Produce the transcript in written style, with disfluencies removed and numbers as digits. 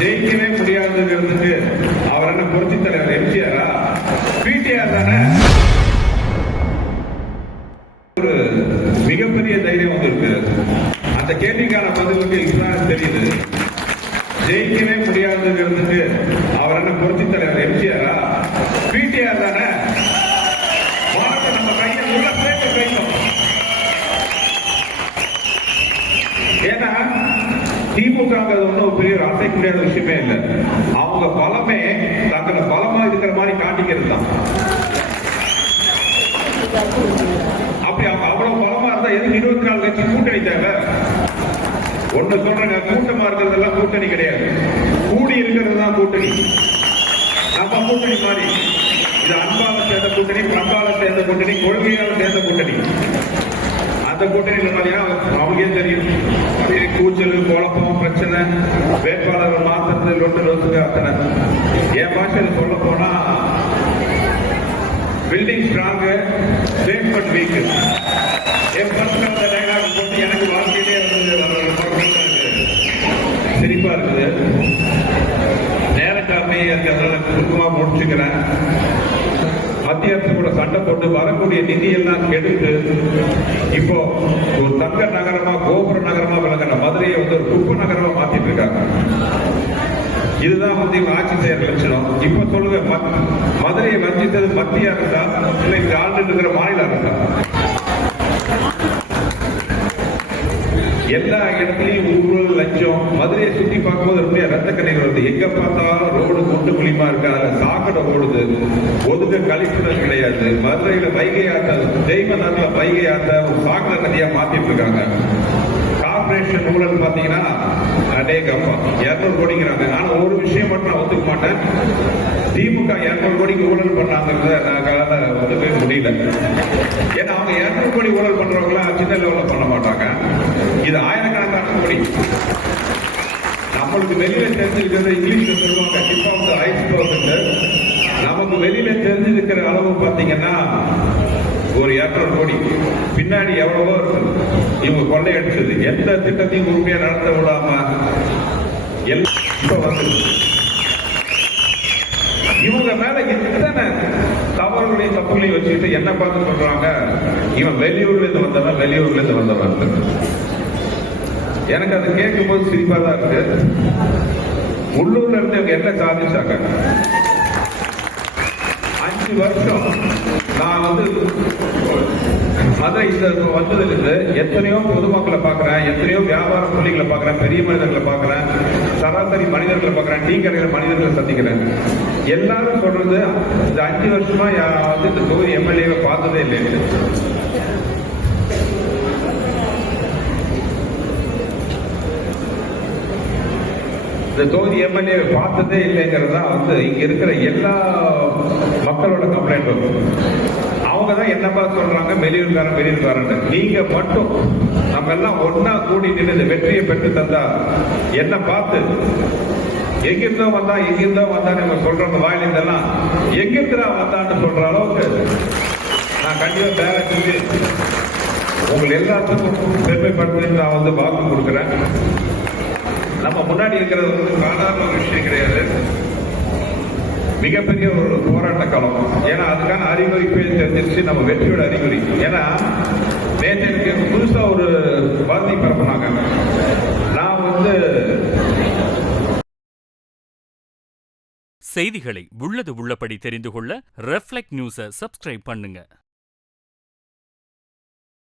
ஜெயிக்கவே முடியாதுங்கிறதுக்கு அவர் என்ன புரட்சி தலைவர் எம்ஜிஆரா? பிடிஆர் தானே. ஒரு மிகப்பெரிய தைரியம் வந்திருக்கு. அந்த கேள்விக்கான பதிலுக்கு இப்பதான் தெரியுது. ஜெயிக்கவே முடியாதுங்கிறதுக்கு அவர் என்ன புரட்சி தலைவர் எம்ஜிஆரா? பிடிஆர் தானே. நம்ம கையில உள்ள சேர்த்து கையும். ஏன்னா திமுக ஒன்றும் பெரிய அசைக்க முடியாத விஷயமே இல்லை. அவங்க பலமே தங்களை பலமா இருக்கிற மாதிரி காட்டிக்கிறது தான். அப்படி அவங்க அவ்வளவு பலமா இருந்தா எதுக்கு 24 கட்சி கூட்டணி தேவை? ஒண்ணு சொல்றேங்க, கூட்டமா இருக்கிறதெல்லாம் கூட்டணி கிடையாது, கூடி இருக்கிறது தான் கூட்டணி. நம்ம கூட்டணி மாதிரி இது அன்பால சேர்ந்த கூட்டணி, பண்பால சேர்ந்த கூட்டணி, கொள்கையால சேர்ந்த கூட்டணி. அந்த கூட்டணியில் பார்த்தீங்கன்னா அவங்களுக்கே தெரியும், கூச்சல், குழப்பம், பிரச்சனை, வேட்பாளர்கள் மாத்திரத்தை லொட்டு ரோசுக்கு அத்தனை. என் பாஷையில் சொல்ல போனா building strong, safe but week. N personal dialogue போட்டு எனக்கு வாழ்க்கையிலே சிரிப்பா இருக்குது. நேரக்காமே அதனால சுருக்கமா முடிச்சுக்கிறேன். மத்திய அரசு கூட சண்டை போட்டு வரக்கூடிய நிதி எல்லாம் கெடுத்து இப்போ ஒரு தங்க நகரமா, கோபுர நகரமா விளங்குற மதுரையை ஒரு குப்பை நகரமா மாத்திட்டு இருக்காங்க. இதுதான் இவங்க ஆட்சி செய்யற லட்சணம். இப்ப சொல்லுங்க, மதுரையை வஞ்சித்தது மத்திய அரசா இல்லை இங்க ஆண்டு இருக்கிற மாநில அரசா? எல்லா இடத்துலயும் ஊழல், லஞ்சம். மதுரையை சுற்றி பார்க்கும்போது ரொம்ப ரத்த கண்ணீர் வருது. எங்க பார்த்தாலும் ரோடு குண்டு குழிமா இருக்கு, அதுல சாக்கடை ஓடுது, ஒதுக்க கழிப்புகள் கிடையாது. மதுரையில வைகை ஆத்த, தெய்வ நகர்ல வைகை ஆத்த ஒரு சாக்கடை நதியா மாத்திட்டு இருக்காங்க. கார்பரேஷன் ஊழல் பாத்தீங்கன்னா அடேங்கப்பா 200 கோடிங்கிறாங்க. ஆனா ஒரு விஷயம் மட்டும் நான் ஒத்துக்க மாட்டேன், திமுக 200 கோடிக்கு ஊழல் பண்ணாங்கிறத நான் ஒத்துக்கவே முடியல. ஏன்னா அவங்க 200 கோடி ஊழல் பண்றவங்க சின்ன லெவல்ல பண்ண மாட்டாங்க, இது ஆயிரக்கணக்கான கோடி. நம்மளுக்கு வெளியில தெரிஞ்சிருக்கிறது இங்கிலீஷ்ல சொல்லுவாங்க டிப் ஆஃப் தி ஐஸ்பர்க். நமக்கு வெளியில தெரிஞ்சிருக்கிற அளவு பாத்தீங்கன்னா ஒரு 200 கோடி, பின்னாடி எவ்வளவோ இருக்கு. இவங்க கொள்ளையடிச்சது எந்த திட்டத்தையும் உண்மையா நடத்த விடாம இப்ப வந்து இவங்க மேல எத்தனை தவறுகளையும் தப்புகளையும் வச்சுக்கிட்டு என்ன பார்த்து சொல்றாங்க, இவன் வெளியூர்ல இருந்து வந்தவன், வெளியூர்ல இருந்து வந்தவன். எனக்கு அதை கேட்கும் போது சிரிப்பா தான் இருக்கு. உள்ளூர்ல இருந்து இவங்க என்ன சாதிச்சாங்க? 5 வருஷம் நான் மதுரை வந்ததிலிருந்து எத்தனையோ பொதுமக்களை பார்க்கிறேன், எத்தனையோ வியாபார புள்ளிகளை பார்க்கிறேன், பெரிய மனிதர்களை பார்க்கிறேன், சராசரி மனிதர்களை பார்க்கிறேன், டீ கடையில மனிதர்களை சந்திக்கிறேன். எல்லாரும் சொல்றது இந்த 5 வருஷமா இந்த தொகுதி எம்எல்ஏவை பார்த்ததே இல்லை. இந்த தொகுதி எம்எல்ஏ பார்த்ததே இல்லைங்கிறதா இங்க இருக்கிற எல்லா மக்களோட கம்ப்ளைண்ட் வரும். அவங்க தான் என்னப்பா சொல்றாங்க, வெளியூர்காரன். நீங்க மட்டும் நம்ம எல்லாம் ஒன்னா கூடி நின்று இந்த வெற்றியை பெற்று தந்தா என்ன பார்த்து எங்கிருந்தோ வந்தா நம்ம சொல்றவங்க வாயிலிருந்தெல்லாம் எங்கிருந்தா வந்தான்னு சொல்ற அளவுக்கு நான் கண்டிப்பா வேலை செஞ்சு உங்களை எல்லாத்துக்கும் பெருமைப்படுத்தி நான் வாக்கு கொடுக்குறேன். நம்ம முன்னாடி இருக்கிறது சாதாரண ஒரு விஷயம் கிடையாது, மிகப்பெரிய ஒரு போராட்ட களம். ஏன்னா அதுக்கான அறிகுறிப்பே தெரிஞ்சிருச்சு, நம்ம வெற்றியோட அறிகுறி. ஏன்னா நேற்று புதுசா ஒரு வார்த்தை பரப்புனாங்க. நான் செய்திகளை உள்ளது உள்ளபடி தெரிந்து கொள்ள ரெஃப்ளெக்ட் நியூஸை சப்ஸ்கிரைப் பண்ணுங்க.